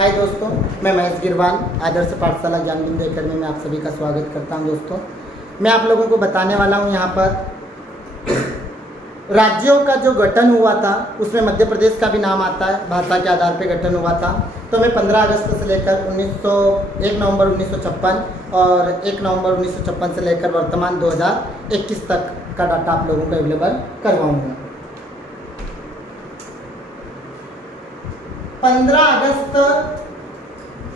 हाय दोस्तों, मैं महेश गिरवाल आदर्श पाठशाला ज्ञान बिंदु एकेडमी में आप सभी का स्वागत करता हूं। दोस्तों, मैं आप लोगों को बताने वाला हूं यहाँ पर राज्यों का जो गठन हुआ था उसमें मध्य प्रदेश का भी नाम आता है। भाषा के आधार पर गठन हुआ था। तो मैं 15 अगस्त से लेकर 1 नवंबर 1956 और 1 नवंबर 1956 से लेकर वर्तमान 2021 तक का डाटा आप लोगों को अवेलेबल करवाऊँगा। 15 अगस्त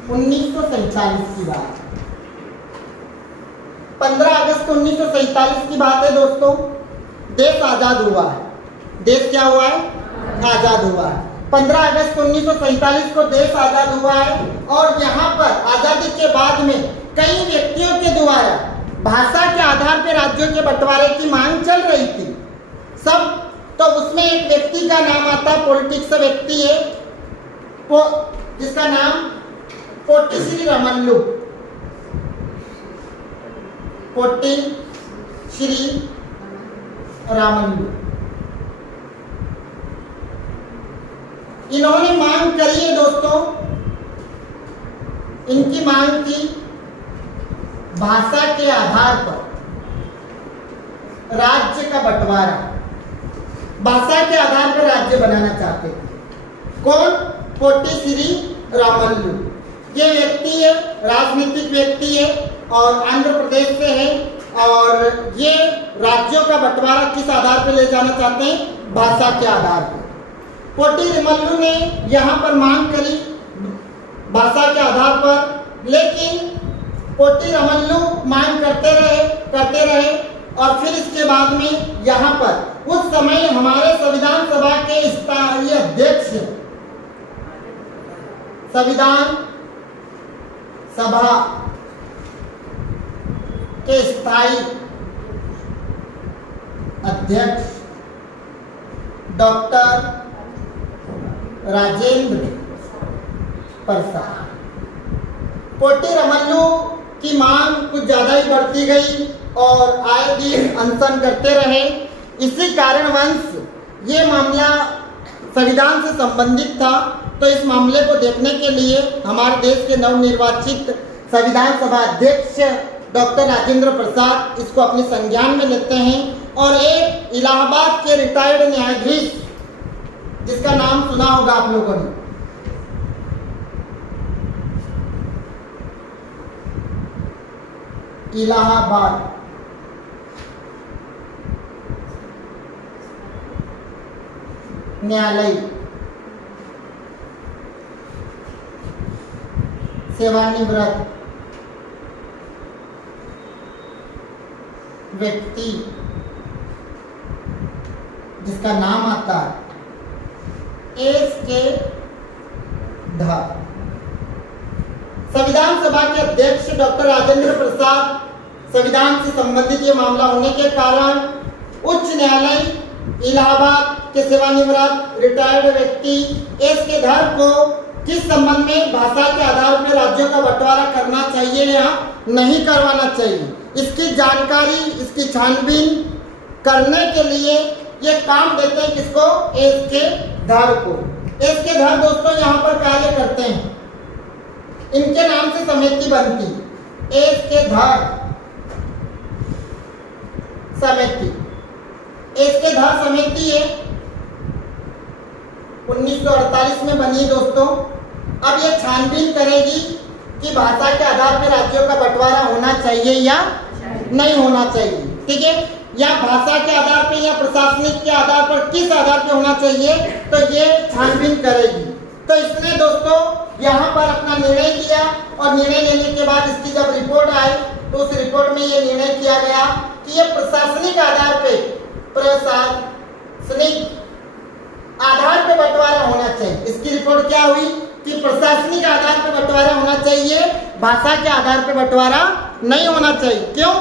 1947 की बात। 15 अगस्त 1947 की बात है दोस्तों। देश आज़ाद हुआ है। देश क्या हुआ है? आज़ाद हुआ है। 15 अगस्त 1947 को देश आज़ाद हुआ है और यहाँ पर आज़ादी के बाद में कई व्यक्तियों के द्वारा भाषा के आधार पर राज्यों के बंटवारे की मांग चल रही थी सब। तो उसमें एक व्यक्ति का नाम आता है, पॉलिटिक्स व्यक्ति है जिसका नाम पोटी श्री रामल्लू। पोटी श्री रामल्लू इन्होंने मांग करी है दोस्तों। इनकी मांग थी भाषा के आधार पर राज्य का बंटवारा। भाषा के आधार पर राज्य बनाना चाहते थे। कौन? पोटी श्री रामल्लू। ये व्यक्ति है, राजनीतिक व्यक्ति है और आंध्र प्रदेश से है और ये राज्यों का बंटवारा किस आधार पर ले जाना चाहते हैं? भाषा के आधार पर। पोटी रामल्लू ने यहाँ पर मांग करी भाषा के आधार पर, लेकिन पोटी रामल्लू मांग करते रहे और फिर इसके बाद में यहाँ पर उस समय हमारे संविधान सभा के स्थायी अध्यक्ष, संविधान सभा के स्थायी अध्यक्ष डॉक्टर राजेंद्र प्रसाद। पोटी रामल्लू की मांग कुछ ज़्यादा ही बढ़ती गई और आए दिन अनशन करते रहे। इसी कारणवश ये मामला संविधान से संबंधित था। तो इस मामले को देखने के लिए हमारे देश के नवनिर्वाचित संविधान सभा अध्यक्ष डॉक्टर राजेंद्र प्रसाद इसको अपने संज्ञान में लेते हैं और एक इलाहाबाद के रिटायर्ड न्यायाधीश जिसका नाम सुना होगा आप लोगों ने, इलाहाबाद न्यायालय सेवानिवृत्त व्यक्ति जिसका नाम आता है एस.के. धर। संविधान सभा के अध्यक्ष डॉक्टर राजेंद्र प्रसाद, संविधान से संबंधित ये मामला होने के कारण उच्च न्यायालय इलाहाबाद के सेवानिवृत्त रिटायर्ड व्यक्ति एस.के. धर को किस संबंध में भाषा के आधार पर राज्यों का बंटवारा करना चाहिए या नहीं करवाना चाहिए, इसकी जानकारी, इसकी छानबीन करने के लिए ये काम देते हैं किसको? एस.के. धर को। एस.के. धर दोस्तों यहाँ पर कार्य करते हैं, इनके नाम से समिति बनती, एस.के. धर समिति। एस.के. धर समिति है 1948 में बनी दोस्तों। अब ये छानबीन करेगी कि भाषा के आधार पर राज्यों का बंटवारा होना चाहिए या नहीं होना चाहिए। ठीक है, या भाषा के आधार पर या प्रशासनिक के आधार पर किस आधार पर होना चाहिए, तो ये छानबीन करेगी। तो इसने दोस्तों यहाँ पर अपना निर्णय लिया और निर्णय लेने के बाद इसकी जब रिपोर्ट आई तो उस रिपोर्ट में ये निर्णय किया गया कि ये प्रशासनिक आधार पर बंटवारा होना चाहिए। इसकी रिपोर्ट क्या हुई कि प्रशासनिक आधार पर बंटवारा होना चाहिए, भाषा के आधार पर बंटवारा नहीं होना चाहिए। क्यों?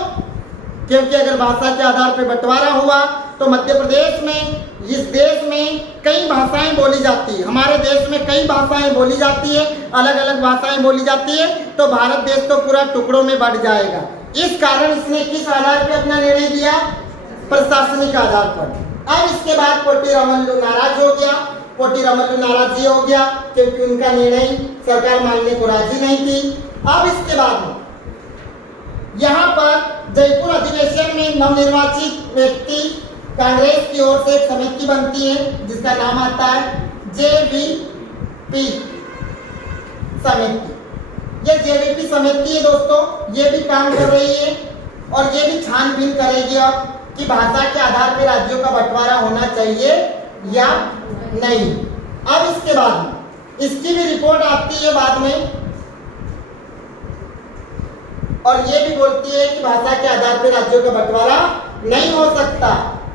क्योंकि अगर भाषा के आधार पर बंटवारा हुआ तो मध्य प्रदेश में, इस देश में कई भाषाएं बोली जाती है। हमारे देश में कई भाषाएं बोली जाती है, अलग अलग भाषाएं बोली जाती है, तो भारत देश तो पूरा टुकड़ों में बढ़ जाएगा। इस कारण इसने किस आधार पर अपना निर्णय लिया? प्रशासनिक आधार पर। अब इसके बाद पोटी रामल्लू नाराज हो गया पोटीरामल्लू नाराज हो गया क्योंकि उनका निर्णय सरकार मानने को राजी नहीं थी। अब इसके बाद यहाँ पर जयपुर अधिवेशन में नवनिर्वाचित व्यक्ति कांग्रेस की ओर से एक समिति बनती है जिसका नाम आता है जेवीपी समिति। ये जेवीपी समिति है दोस्तों, ये भी काम कर रही है और ये भी छानबीन करेगी अब कि भाषा के आधार पर राज्यों का बंटवारा होना चाहिए या नहीं। अब इसके बाद इसकी भी रिपोर्ट आती है बाद में और ये भी बोलती है कि भाषा के आधार पर राज्यों का बंटवारा नहीं हो सकता।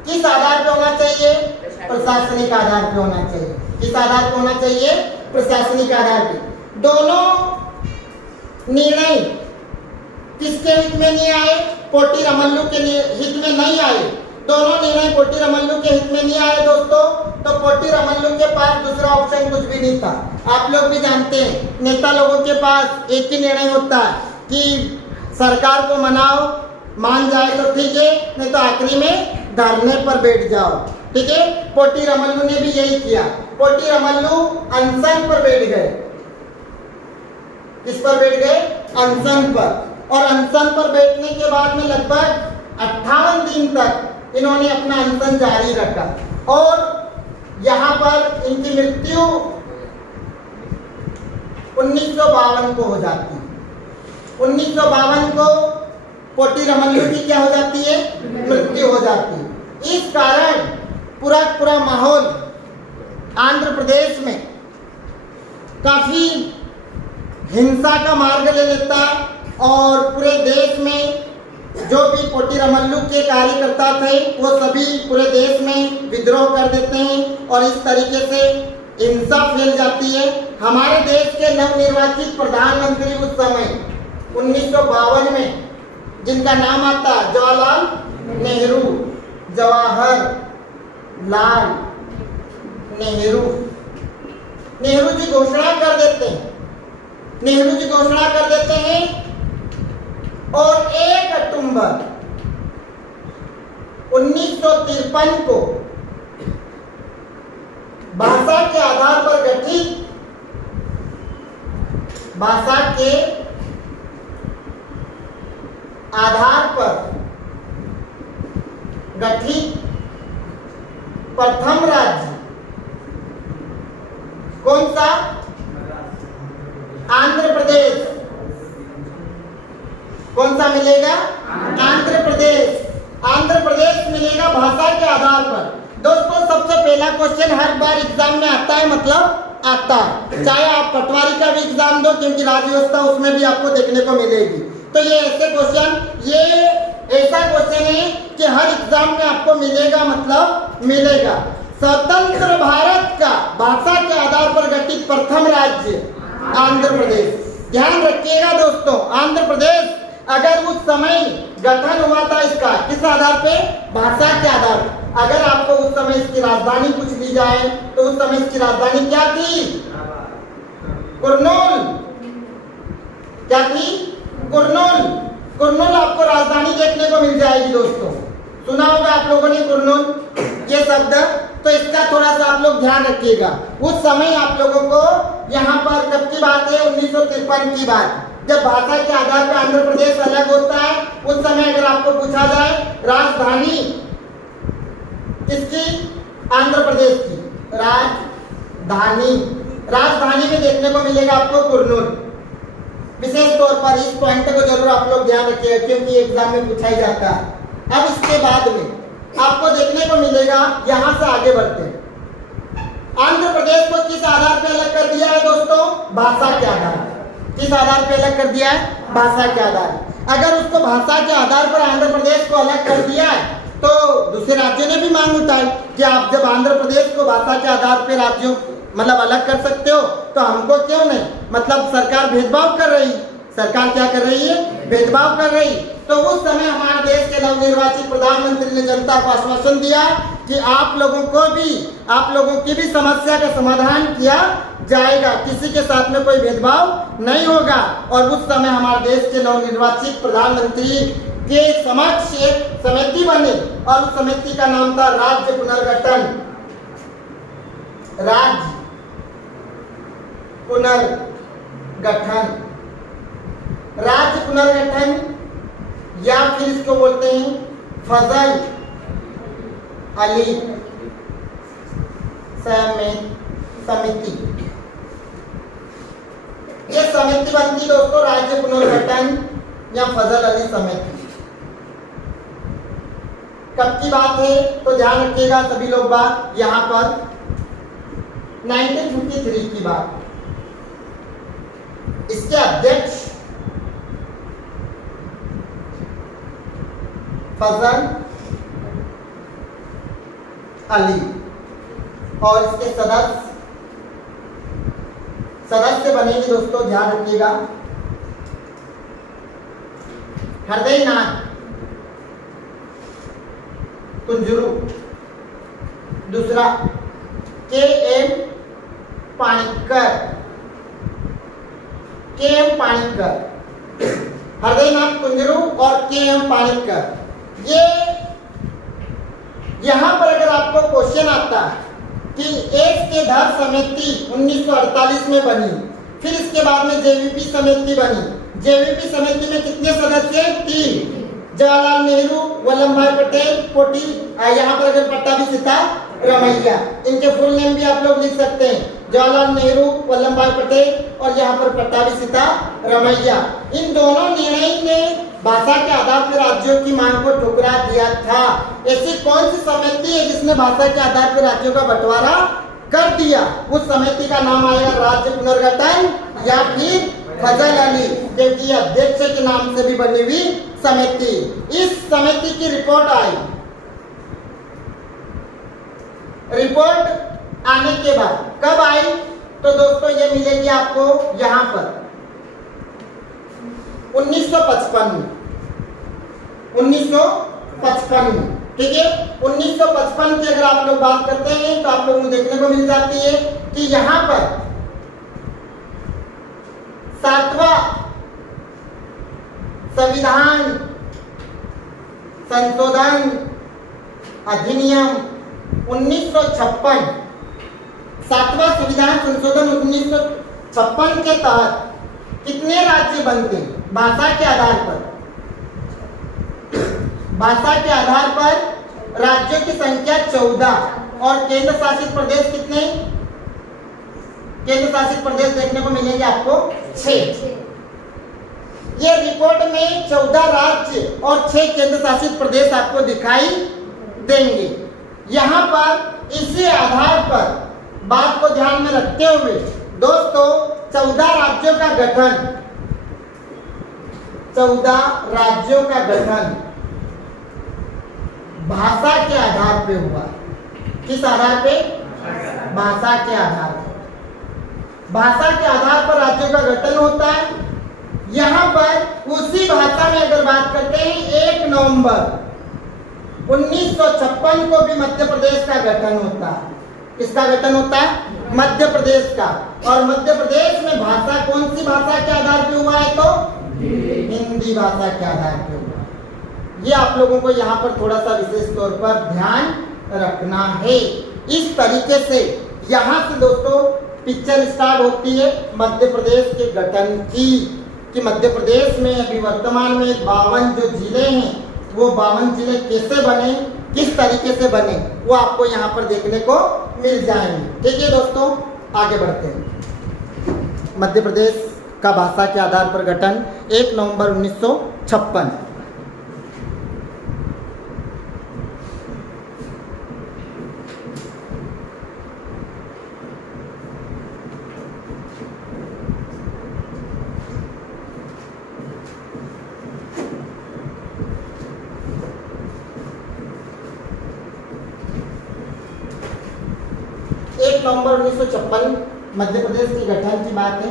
किस आधार पे होना चाहिए? प्रशासनिक आधार पे होना चाहिए। किस आधार पे होना चाहिए? प्रशासनिक आधार पे। दोनों निर्णय किसके हित में नहीं आए? पोटीरामल्लू के हित में नहीं आए। दोनों निर्णय पोटीरामल्लू के हित में नहीं आए दोस्तों। तो पोटीरामल्लू के पास दूसरा ऑप्शन कुछ भी नहीं था। आप लोग भी जानते हैं नेता लोगों के पास एक ही निर्णय होता है कि सरकार को मनाओ, मान जाए तो ठीक है, नहीं तो आखिरी में धरने पर बैठ जाओ। ठीक है, पोटीरामल्लू ने भी यही किया। पोटीरामल्लू अनशन पर बैठ गए। किस पर बैठ गए? अनशन पर। और अनशन पर बैठने के बाद में लगभग 58 दिन तक इन्होंने अपना अनशन जारी रखा और यहाँ पर इनकी मृत्यु 1952 को हो जाती है। 1952 को पोटीरामल्लू की क्या हो जाती है? मृत्यु हो जाती है। इस कारण पूरा माहौल आंध्र प्रदेश में काफी हिंसा का मार्ग ले लेता है और पूरे देश में जो भी पोटीरामल्लू के कार्यकर्ता थे वो सभी पूरे देश में विद्रोह कर देते हैं और इस तरीके से हिंसा फैल जाती है। हमारे देश के नवनिर्वाचित प्रधानमंत्री उस समय 1952 में जिनका नाम आता जवाहरलाल नेहरू, जवाहरलाल नेहरू, नेहरू जी घोषणा कर देते हैं। नेहरू जी घोषणा कर देते हैं और 1 अक्टूबर 1953 को भाषा के आधार पर गठित भाषा के आधार पर गठित प्रथम राज्य कौन सा? आंध्र प्रदेश। कौन सा मिलेगा? आंध्र प्रदेश। आंध्र प्रदेश मिलेगा भाषा के आधार पर। दोस्तों सबसे पहला क्वेश्चन हर बार एग्जाम में आता है, मतलब आता है, चाहे आप पटवारी का भी एग्जाम दो क्योंकि राज्य व्यवस्था उसमें भी आपको देखने को मिलेगी। तो ये ऐसे क्वेश्चन, ये ऐसा क्वेश्चन है कि हर एग्जाम में आपको मिलेगा, मतलब मिलेगा। स्वतंत्र भारत का भाषा के आधार पर गठित प्रथम राज्य आंध्र प्रदेश। ध्यान रखिएगा दोस्तों, आंध्र प्रदेश अगर उस समय गठन हुआ था इसका किस आधार पे? भाषा के आधार पर। अगर आपको उस समय इसकी राजधानी पूछ ली जाए तो उस समय इसकी राजधानी क्या थी? कुर्नूल। क्या थी? कुर्नूल। कुर्नूल आपको राजधानी देखने को मिल जाएगी दोस्तों। सुना होगा आप लोगों ने कुर्नूल ये शब्द, तो इसका थोड़ा सा आप लोग ध्यान रखिएगा। उस समय आप लोगों को यहाँ पर कब की बात है? 1953 की बात, जब भाषा के आधार पर आंध्र प्रदेश अलग होता है। उस समय अगर आपको पूछा जाए राजधानी किसकी? आंध्र प्रदेश की राजधानी। राजधानी में देखने को मिलेगा आपको कुर्नूल। विशेष तौर पर इस पॉइंट को जरूर आप लोग ध्यान रखिएगा क्योंकि एग्जाम में पूछा ही जाता है। अब इसके बाद में आपको देखने को मिलेगा, यहां से आगे बढ़ते हैं। आंध्र प्रदेश को किस आधार पर अलग कर दिया है दोस्तों? भाषा के आधार पर। किस आधार पर अलग कर दिया है? भाषा के आधार। अगर उसको भाषा के आधार पर आंध्र प्रदेश को अलग कर दिया है तो दूसरे राज्यों ने भी मांग उठाई कि आप जब आंध्र प्रदेश को भाषा के आधार पर राज्यों मतलब अलग कर सकते हो तो हमको क्यों नहीं? मतलब सरकार भेदभाव कर रही। सरकार क्या कर रही है? भेदभाव कर रही। तो उस समय हमारे देश के नवनिर्वाचित प्रधानमंत्री ने जनता को आश्वासन दिया कि आप लोगों की भी समस्या का समाधान किया जाएगा, किसी के साथ में कोई भेदभाव नहीं होगा। और उस समय हमारे देश के नवनिर्वाचित प्रधानमंत्री के समक्ष एक समिति बनी और उस समिति का नाम था राज्य पुनर्गठन राज्य पुनर्गठन, राज्य पुनर्गठन, या फिर इसको बोलते हैं फजल अली समिति। ये समिति बनती दोस्तों राज्य पुनर्गठन या फजल अली समिति। कब की बात है तो ध्यान रखिएगा सभी लोग, बात यहां पर 1953 की बात। इसके अध्यक्ष फजल अली और इसके सदस्य बनेंगे दोस्तों, ध्यान रखिएगा, हृदयनाथ कुंजरू, दूसरा के.एम. पाणिक्कर, हृदयनाथ कुंजरू और के.एम. पाणिक्कर। ये यहां पर अगर आपको क्वेश्चन आता है कि एक के धर समिति 1948 में बनी, फिर इसके बाद में जेवीपी समिति बनी। जेवीपी समिति में कितने सदस्य? 3, जवाहरलाल नेहरू, वल्लभ भाई पटेल, पोटी, यहाँ पर अगर पट्टा भी सीता रमैया, इनके फुल नेम भी आप लोग लिख सकते हैं, जवाहरलाल नेहरू, वल्लभ भाई पटेल और यहाँ पर पट्टा भी सीता रमैया। इन दोनों निर्णय ने भाषा के आधार पर राज्यों की मांग को ठुकरा दिया था। ऐसी कौन सी समिति है जिसने भाषा के आधार पर राज्यों का बंटवारा कर दिया? उस समिति का नाम आएगा राज्य पुनर्गठन या फिर फजल अली, जबकि अध्यक्ष के नाम से भी बनी हुई समिति। इस समिति की रिपोर्ट आई, रिपोर्ट आने के बाद कब आई तो दोस्तों ये मिलेगी आपको यहां पर 1955 में, ठीक है। 1955 की अगर आप लोग बात करते हैं तो आप लोगों को देखने को मिल जाती है कि यहां पर 7वां संविधान संशोधन अधिनियम 1956, 7वां संविधान संशोधन 1956 के तहत कितने राज्य बनते हैं भाषा के आधार पर? भाषा के आधार पर राज्यों की संख्या 14 और केंद्र शासित प्रदेश कितने? केंद्र शासित प्रदेश देखने को मिलेंगे आपको 6। ये रिपोर्ट में 14 राज्य और 6 केंद्र शासित प्रदेश आपको दिखाई देंगे। यहाँ पर इसी आधार पर बात को ध्यान में रखते हुए दोस्तों 14 राज्यों का गठन, 14 राज्यों का गठन भाषा के आधार पे हुआ। किस आधार पे? भाषा के आधार पर। भाषा के आधार पर राज्यों का गठन होता है। यहाँ पर उसी भाषा में अगर बात करते हैं 1 नवंबर 1956 को भी मध्य प्रदेश का गठन होता है। किसका गठन होता है? मध्य प्रदेश का। और मध्य प्रदेश में भाषा कौन सी भाषा के आधार पे हुआ है तो हिंदी भाषा के आधार पे हुआ। ये आप लोगों को यहाँ पर थोड़ा सा विशेष तौर पर ध्यान रखना है। इस तरीके से यहाँ से दोस्तों पिक्चर स्टार्ट होती है मध्य प्रदेश के गठन की, कि मध्य प्रदेश में अभी वर्तमान में 52 जो जिले हैं वो 52 जिले कैसे बने, किस तरीके से बने, वो आपको यहाँ पर देखने को मिल जाएंगे। ठीक है दोस्तों, आगे बढ़ते हैं। मध्य प्रदेश का भाषा के आधार पर गठन 1 नवंबर 1956। नवंबर 1956 मध्य प्रदेश के गठन की बात है।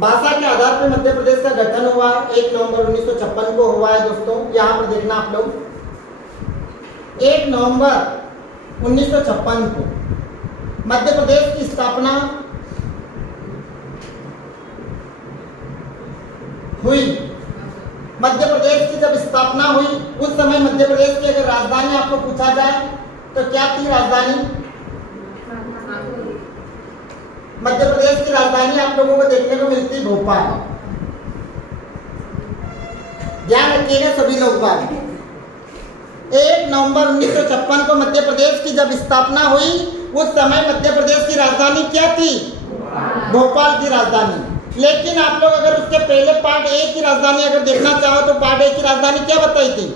भाषा के आधार पर मध्य प्रदेश का गठन हुआ 1 नवंबर 1956 को हुआ है दोस्तों। यहाँ पर देखना आप लोग 1 नवंबर 1956 को मध्य प्रदेश की स्थापना हुई। मध्य प्रदेश की जब स्थापना हुई उस समय मध्य प्रदेश की अगर राजधानी आपको पूछा जाए तो क्या थी राजधानी? मध्य प्रदेश की राजधानी आप लोगों को देखने को मिलती भोपाल। ध्यान रखिएगा सभी लोग बात। 1 नवंबर 1956 को मध्य प्रदेश की जब स्थापना हुई, उस समय मध्य प्रदेश की राजधानी क्या थी? भोपाल की राजधानी। लेकिन आप लोग अगर उसके पहले पार्ट ए की राजधानी अगर देखना चाहो तो पार्ट ए की राजधानी क्या बताई थी?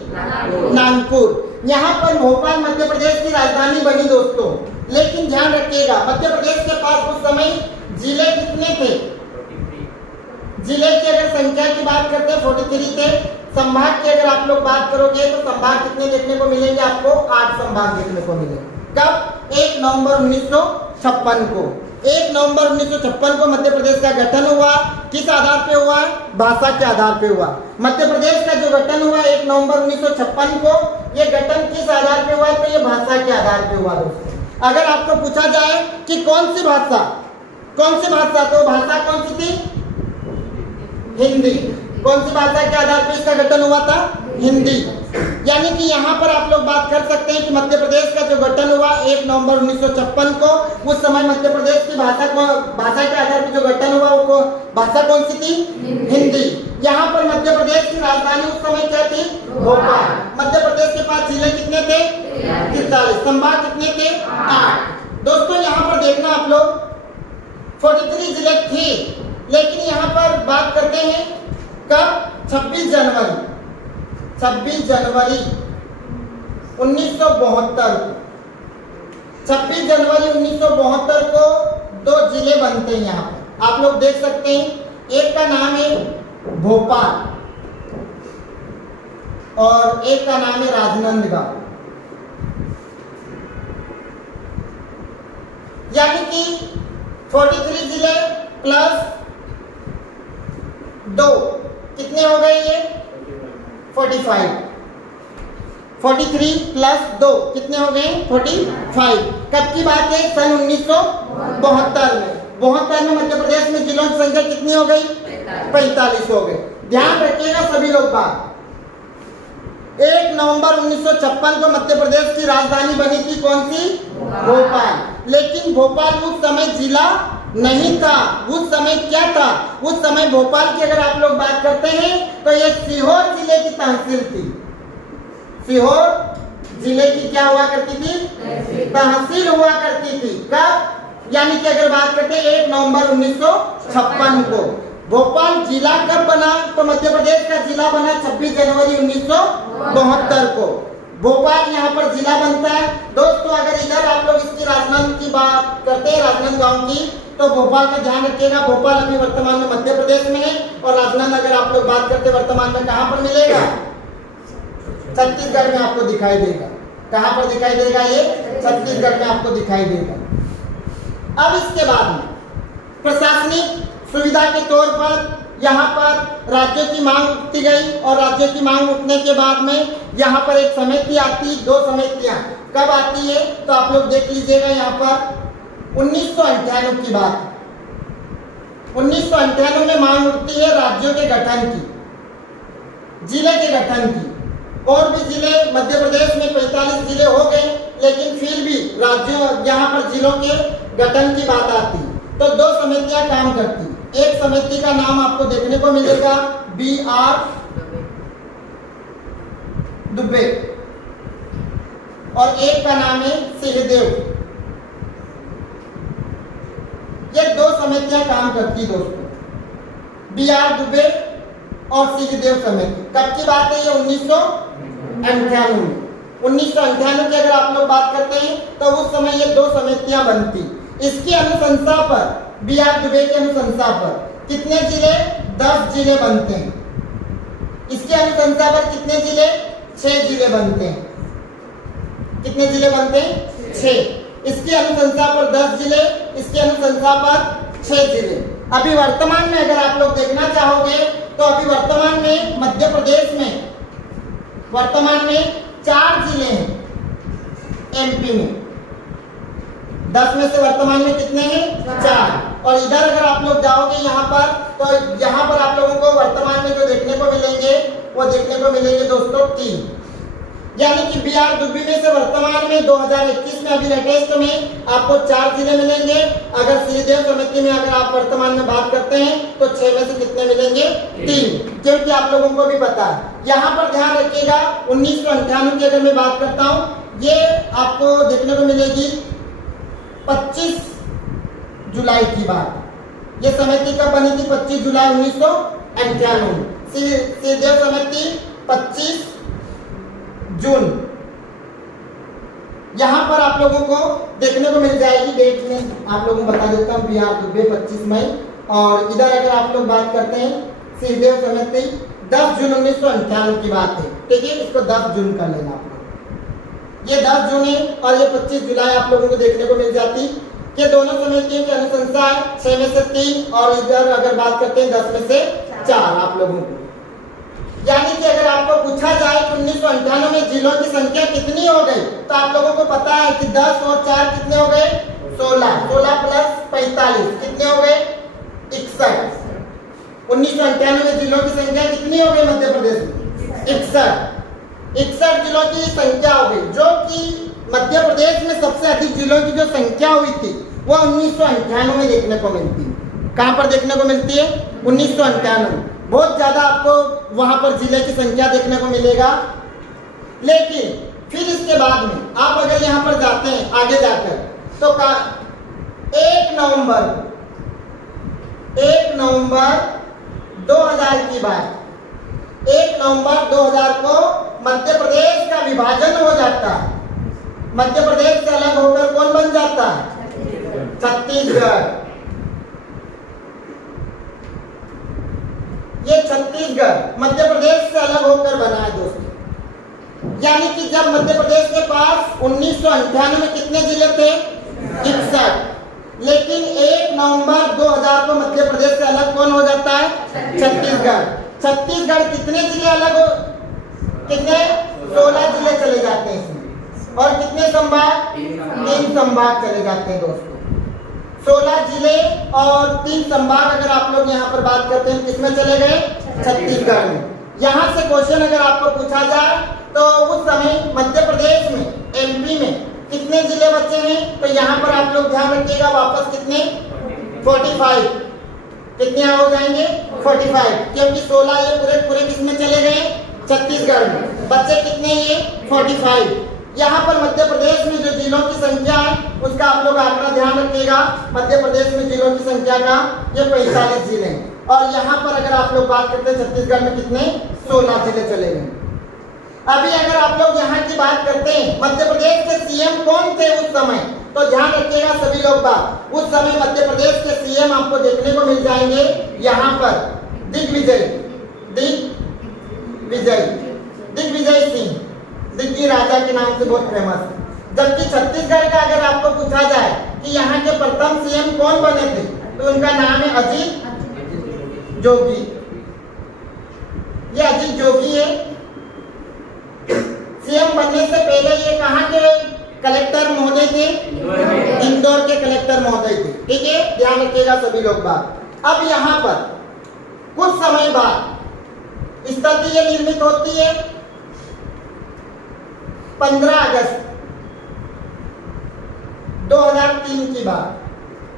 नागपुर। यहाँ पर भोपाल मध्य प्रदेश की राजधानी बनी दोस्तों। लेकिन ध्यान रखिएगा मध्य प्रदेश के पास उस समय जिले कितने थे? जिले की अगर संख्या की बात करते हैं 43 थे। संभाग की अगर आप लोग बात करोगे तो संभाग कितने देखने को मिलेंगे? आपको 8 संभाग देखने को मिलेंगे। कब? 1 नवंबर 1956 को। 1 नवंबर 1956 को मध्य प्रदेश का गठन हुआ। किस आधार पे हुआ? भाषा के आधार पे हुआ। मध्य प्रदेश का जो गठन हुआ 1 नवंबर 1956 को, ये गठन किस आधार पे हुआ? तो ये भाषा के आधार पे हुआ दोस्तों। अगर आपको पूछा जाए कि कौन सी भाषा, तो भाषा कौन सी थी? हिंदी। कौन सी भाषा के आधार पर इसका गठन हुआ था? हिंदी। यानी कि यहाँ पर आप लोग बात कर सकते हैं कि मध्य प्रदेश का जो गठन हुआ 1 नवंबर 1956 को, उस समय मध्य प्रदेश की भाषा के आधार पर जो गठन हुआ वो भाषा कौन सी थी? हिंदी। यहाँ पर मध्य प्रदेश की राजधानी उस समय क्या थी? भोपाल। मध्य प्रदेश के पास जिले कितने थे? 43। संभाग कितने थे? 8। दोस्तों यहाँ पर देखना आप लोग 43 जिले थे, लेकिन यहाँ पर बात करते हैं कब? 26 जनवरी 1972 को। 26 जनवरी 1972 को 2 जिले बनते हैं यहाँ पर। आप लोग देख सकते हैं, एक का नाम है भोपाल और एक का नाम है राजनांदगांव। यानी कि 43 जिले प्लस 2 कितने हो गए? ये 45। 43 प्लस 2 कितने हो गए? 45। कब की बात है? सन 1972 में। 72 में मध्य प्रदेश में जिलों की संख्या कितनी हो गई? 45 हो गई। ध्यान रखिएगा सभी लोग बात। 1 नवंबर 1956 को मध्य प्रदेश की राजधानी बनी थी कौन सी? भोपाल। लेकिन भोपाल उस समय जिला नहीं था। उस समय क्या था? उस समय भोपाल की अगर आप लोग बात करते हैं तो यह सीहोर जिले की तहसील थी। सीहोर जिले की क्या हुआ करती थी? तहसील हुआ करती थी। कब? यानी कि अगर बात करते हैं 1 नवंबर 1956 को। भोपाल जिला कब बना? तो मध्य प्रदेश का जिला बना 26 जनवरी 1972 को। भोपाल यहाँ पर जिला बनता है दोस्तों। अगर इधर आप लोग इसकी राजनांद की बात करते हैं, राजनांदगांव की, तो भोपाल का ध्यान रखिएगा। भोपाल अभी वर्तमान में मध्य प्रदेश में है और राजनांद अगर आप लोग बात करते हैं वर्तमान में कहाँ पर मिलेगा? छत्तीसगढ़ में आपको दिखाई देगा। कहाँ पर दिखाई देगा? ये छत्तीसगढ़ में आपको दिखाई देगा। अब इसके बाद में प्रशासनिक सुविधा के तौर पर यहाँ पर राज्यों की मांग उठती गई और राज्यों की मांग उठने के बाद में यहाँ पर एक समिति आती, 2 समितियाँ कब आती है? तो आप लोग देख लीजिएगा यहाँ पर 1998 की बात। 1998 में मांग उठती है राज्यों के गठन की, जिले के गठन की। और भी जिले मध्य प्रदेश में 45 जिले हो गए, लेकिन फिर भी राज्यों यहाँ पर जिलों के गठन की बात आती। तो 2 समितियां काम करती। एक समिति का नाम आपको देखने को मिलेगा BR दुबे और एक का नाम है सिंहदेव। ये 2 समितियां काम करती दोस्तों, BR दुबे और सिंहदेव समिति। कब की बात है? ये 1998 में। 1998 की अगर आप लोग बात करते हैं तो उस समय ये 2 समितियां बनती। इसकी अनुशंसा पर, BR दुबे की अनुशंसा पर कितने जिले? 10 जिले बनते हैं। इसकी अनुशंसा पर कितने जिले? 6 जिले बनते हैं। कितने जिले बनते हैं? 6। इसकी अनुशंसा पर 10 जिले, इसकी अनुशंसा पर 6 जिले। अभी वर्तमान में अगर आप लोग देखना चाहोगे तो अभी वर्तमान में मध्य प्रदेश में वर्तमान में 4 जिले हैं MP में। 10 में से वर्तमान में कितने हैं? 4। और इधर अगर आप लोग जाओगे यहाँ पर तो यहाँ पर आप लोगों को वर्तमान में जो देखने को मिलेंगे वो देखने को मिलेंगे दोस्तों 3। यानी कि बिहार दुब्बी में से वर्तमान में 2021 में अभी लेटेस्ट में आपको 4 जिले मिलेंगे। अगर श्रीदेव समिति में अगर आप वर्तमान में बात करते हैं तो 6 में से कितने मिलेंगे? 3, क्योंकि आप लोगों को भी पता है। यहाँ पर ध्यान रखिएगा 1998 की अगर मैं बात करता हूँ, ये आपको देखने को मिलेगी 25 जुलाई की बात। ये समिति कब बनी थी? 25 जुलाई 1998। श्रीदेव समिति 25 जून। यहां पर आप लोगों को देखने को मिल जाएगी डेट में आप लोगों को बता देता हूं, बिहार दुब्बे 25 मई। और इधर अगर आप लोग बात करते हैं श्रीदेव समिति 10 जून 1998 की बात है, ठीक है, इसको 10 जून कर लेना आप लोग। ये 10 जून है और ये 25 जुलाई आप लोगों को देखने को मिल जाती कि दोनों समितियों की अनुशंसा है 6 में से 3 और इधर अगर बात करते हैं 10 में से 4 आप लोगों को। यानी कि अगर आपको पूछा जाए कि 1998 में जिलों की संख्या कितनी हो गई, तो आप लोगों को पता है कि 10 और 4 कितने हो गए? 16। 16 प्लस 45 कितने हो गए? 61। 1998 में जिलों की संख्या कितनी हो गई मध्य प्रदेश में? 61 जिलों की संख्या हो गई, जो कि मध्य प्रदेश में सबसे अधिक जिलों की जो संख्या हुई थी वो 1998 में देखने को मिलती है। कहां पर देखने को मिलती है? 1998। बहुत ज्यादा आपको वहां पर जिले की संख्या देखने को मिलेगा। लेकिन फिर इसके बाद में आप अगर यहां पर जाते हैं आगे जाकर तो 1 नवंबर 2000 की बात, 1 नवंबर 2000 को मध्य प्रदेश का विभाजन हो जाता है। मध्य प्रदेश से अलग होकर कौन बन जाता है? छत्तीसगढ़। ये छत्तीसगढ़ मध्य प्रदेश से अलग होकर बना है दोस्तों। यानी कि जब मध्य प्रदेश के पास 1998 में कितने जिले थे? 61। लेकिन 1 नवंबर 2000 को मध्य प्रदेश से अलग कौन हो जाता है? छत्तीसगढ़। छत्तीसगढ़ कितने जिले अलग हो? कितने? 16 जिले चले जाते हैं इसमें। और कितने संभाग? 3 संभाग चले जाते हैं दोस्तों। 16 जिले और 3 संभाग अगर आप लोग यहाँ पर बात करते हैं किसमें चले गए? छत्तीसगढ़ में। यहाँ से क्वेश्चन अगर आपको पूछा जाए तो उस समय मध्य प्रदेश में, एमपी में कितने जिले बचे हैं? तो यहाँ पर आप लोग ध्यान रखिएगा वापस कितने? 45। कितने हो जाएंगे? 45, क्योंकि 16 ये पूरे किसमें चले गए? छत्तीसगढ़ में। बच्चे कितने? ये 45। यहाँ पर मध्य प्रदेश में जो जिलों की संख्या है उसका आप लोग आंकड़ा ध्यान रखिएगा। मध्य प्रदेश में जिलों की संख्या का ये 45 जिले हैं। और यहाँ पर अगर आप लोग बात करते हैं छत्तीसगढ़ में कितने? 16 जिले चले गए। अभी अगर आप लोग यहाँ की बात करते हैं मध्य प्रदेश के सीएम कौन थे उस समय, तो ध्यान रखिएगा सभी लोग बात। उस समय मध्य प्रदेश के सीएम आपको देखने को मिल जाएंगे यहाँ पर दिग्विजय सिंह, दिग्गी राजा के नाम से बहुत फेमस है। जबकि छत्तीसगढ़ का अगर आपको पूछा जाए कि यहाँ के प्रथम सीएम कौन बने थे, तो उनका नाम है अजीत जोगी। ये अजीत जोगी है। सीएम बनने से पहले ये कहाँ के कलेक्टर महोदय थे? इंदौर के कलेक्टर महोदय थे। ठीक है, ध्यान रखिएगा सभी लोग बात। अब यहाँ पर कुछ समय बाद स्थिति ये निर्मित होती है 15 अगस्त 2003 की बात।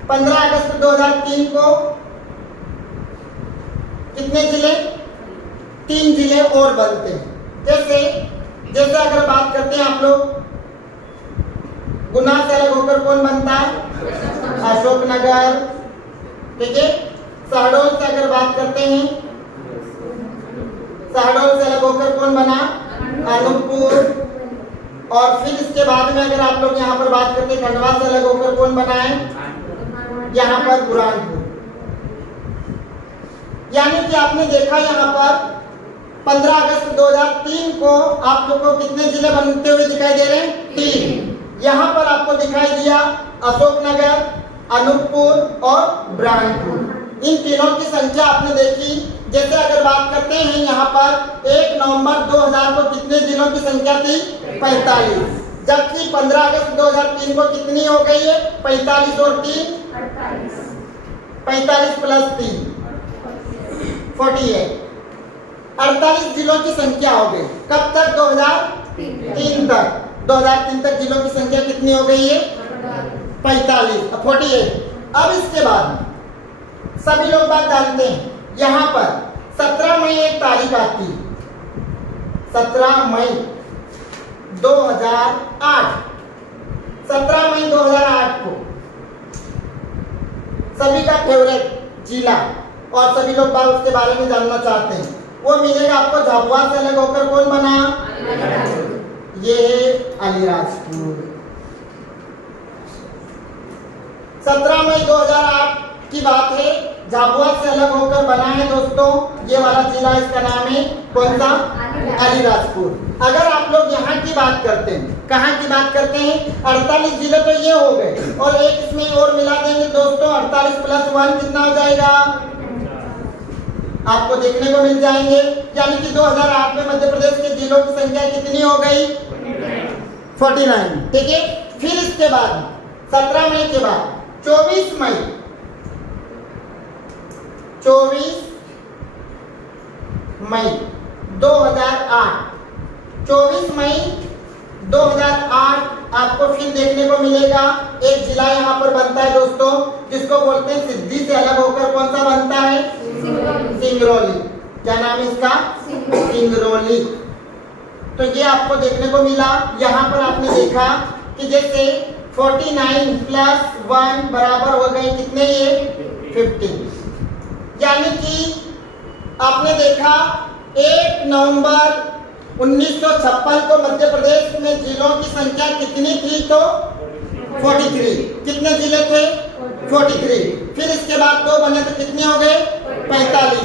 15 अगस्त 2003 को कितने जिले? 3 जिले और बनते हैं। जैसे अगर बात करते हैं आप लोग, गुना से अलग होकर कौन बनता है? अशोकनगर। ठीक है, शहडोल से अगर बात करते हैं, शहडोल से अलग होकर कौन बना? अनूपपुर। और फिर इसके बाद में अगर आप लोग यहाँ पर बात करते हैं खंडवा से अलग होकर कौन बना है? यहाँ पर बुरहानपुर। यानी कि आपने देखा यहाँ पर 15 अगस्त 2003 को आप लोग को कितने जिले बनते हुए दिखाई दे रहे हैं? 3। यहाँ पर आपको दिखाई दिया अशोकनगर, अनूपपुर और बुरहानपुर। इन तीनों की संख्या आपने देखी। जैसे अगर बात करते हैं यहाँ पर 1 नवंबर 2000 को कितने जिलों की संख्या थी? 45। जबकि 15 अगस्त 2003 को कितनी हो गई है? 45 और 3 45 प्लस 3 48 जिलों की संख्या हो गई। कब तक? 3 तक, 2003 तक जिलों की संख्या कितनी हो गई है? 45, 48। अब इसके बाद सभी लोग बात जानते हैं, यहाँ पर 17 मई एक तारीख आती है, 17 मई 2008। 17 मई 2008 को सभी का फेवरेट जिला और सभी लोग बात उसके बारे में जानना चाहते हैं, वो मिलेगा आपको। झाबुआ से अलग होकर कौन बना? ये अलीराजपुर। 17 मई 2008 की बात है, झाबुआ से अलग होकर बना है दोस्तों ये वाला जिला। इसका नाम है कौन सा? अलीराजपुर। अगर आप लोग यहाँ की बात करते हैं, कहाँ की बात करते हैं? 48 जिले तो ये हो गए, और एक इसमें और मिला देंगे दोस्तों, 48 + 1 कितना हो जाएगा? आपको देखने को मिल जाएंगे। यानी कि 2008 में मध्य प्रदेश के जिलों की संख्या कितनी हो गई? 49। ठीक है। फिर इसके बाद 17 मई के बाद 24 मई 2008, 24 मई 2008 आपको फिर देखने को मिलेगा। एक जिला यहाँ पर बनता है दोस्तों, जिसको बोलते हैं सिद्धि से अलग होकर कौन सा बनता है? सिंगरौली। क्या नाम है इसका? सिंगरौली। तो ये आपको देखने को मिला। यहाँ पर आपने देखा कि जैसे 49 + 1 बराबर हो गए कितने? ये 50। यानी कि आपने देखा 1 नवंबर 1956 को मध्य प्रदेश में जिलों की संख्या कितनी थी? तो 43। कितने जिले थे? 43। फिर इसके बाद 2 बने तो कितने हो गए? 45।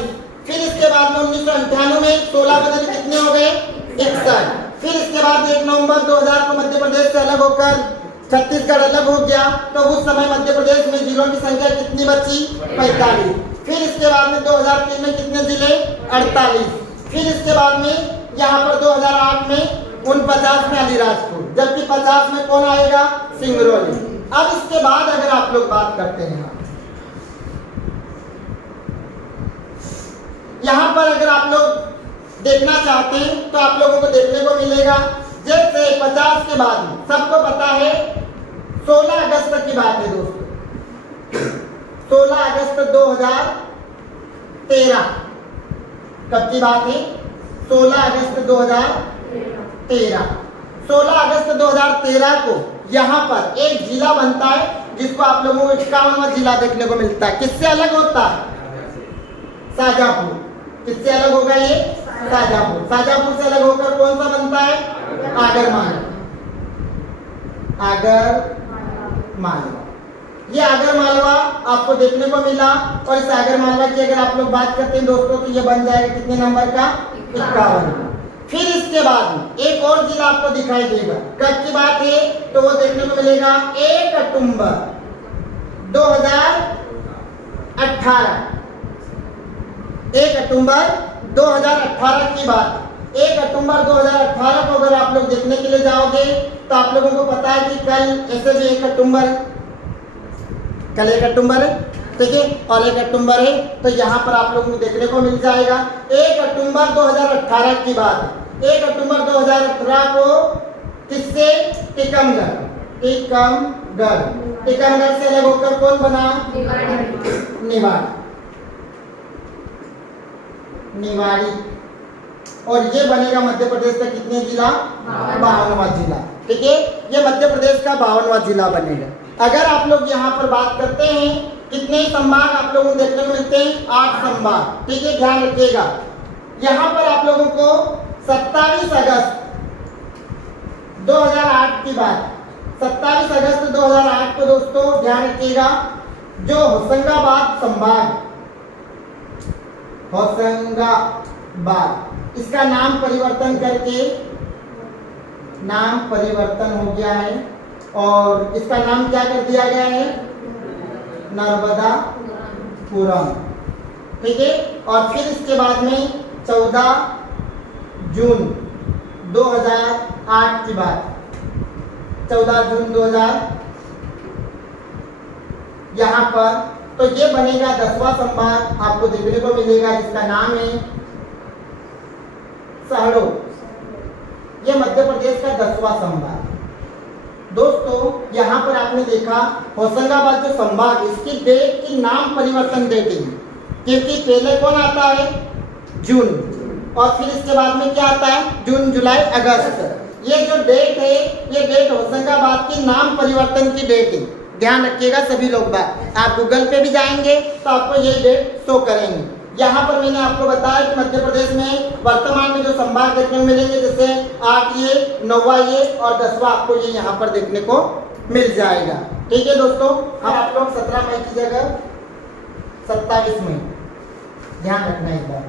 फिर इसके बाद में 1998 में 16 बने तो कितने हो गए? 61। फिर इसके बाद 1 नवंबर 2000 को मध्य प्रदेश से अलग होकर छत्तीसगढ़ अलग हो गया, तो उस समय मध्य प्रदेश में जिलों की संख्या कितनी बची? 45। फिर इसके बाद में 2003 में कितने जिले? 48। फिर इसके बाद में यहाँ पर 2008 में 49 में अलीराजपुर, जबकि 50 में कौन आएगा? सिंगरौली। अब इसके बाद अगर आप लोग बात करते हैं यहाँ पर, अगर आप लोग देखना चाहते हैं तो आप लोगों को देखने को मिलेगा। जैसे 50 के बाद में सबको पता है 16 अगस्त की बात है दोस्तों, 16 अगस्त 2013। कब की बात है? 16 अगस्त 2013। 16 अगस्त 2013 को यहाँ पर एक जिला बनता है, जिसको आप लोगों को 51वां जिला देखने को मिलता है। किससे अलग होता है? शाजापुर। किससे अलग होगा ये? शाजापुर। शाजापुर से अलग होकर कौन सा बनता है? आगरमालवा। आगरमालवा। ये आगरमालवा आपको देखने को मिला। और इस आगरमालवा की अगर आप लोग बात करते हैं दोस्तों, तो ये बन जाएगा कितने नंबर का? 51। फिर इसके बाद एक और जिला आपको दिखाई देगा। कब की बात है? तो वो देखने को मिलेगा 1 अक्टूबर 2018। 1 अक्टूबर 2018 की बात। 1 अक्टूबर 2018 को अगर आप लोग देखने के लिए जाओगे तो आप लोगों को पता है कि कल ऐसे भी 1 अक्टूबर है, कल 1 अक्टूबर है, ठीक है, और 1 अक्टूबर है, तो यहाँ पर आप लोगों को देखने को मिल जाएगा 1 अक्टूबर 2018 की बात है। 1 अक्टूबर 2018 को किससे? टीकमगढ़। टीकमगढ़। टीकमगढ़ से अलग होकर कौन बना? निवाड़ी। और ये बनेगा मध्य प्रदेश का कितने जिला? 52वां जिला। ठीक है, ये मध्य प्रदेश का 52वां जिला बनेगा। अगर आप लोग यहाँ पर बात करते हैं, कितने संभाग आप लोगों को देखने को मिलते हैं? 8 संभाग। ठीक है, ध्यान रखिएगा। यहाँ पर आप लोगों को 27 अगस्त 2008 की बात, 27 अगस्त 2008 को दोस्तों ध्यान रखिएगा, जो होशंगाबाद संभाग, होशंगाबाद, इसका नाम परिवर्तन करके नाम परिवर्तन हो गया है और इसका नाम क्या कर दिया गया है? नर्मदापुरम। ठीक है, और फिर इसके बाद में 14 जून 2008 की बात, 14 जून 2000 यहाँ पर, तो ये बनेगा 10वां संभाग आपको देखने को मिलेगा, जिसका नाम है शहडोल। ये मध्य प्रदेश का 10वां संभाग। दोस्तों यहाँ पर आपने देखा होशंगाबाद जो संभाग, इसकी डेट की नाम परिवर्तन डेटिंग, क्योंकि पहले कौन आता है, जून, और फिर इसके बाद में क्या आता है, जून, जुलाई, अगस्त। ये जो डेट है, ये डेट होशंगाबाद की नाम परिवर्तन की डेट है। ध्यान रखिएगा सभी लोग बात। आप गूगल पे भी जाएंगे तो आपको ये डेट शो करेंगे। यहाँ पर मैंने आपको बताया कि मध्य प्रदेश में वर्तमान में जो संभाग देखने को मिलेंगे, जैसे 8 9 और 10वां आपको ये यहाँ पर देखने को मिल जाएगा। ठीक है दोस्तों, अब आप लोग 17 मई की जगह 27 मई ध्यान रखना एक बार।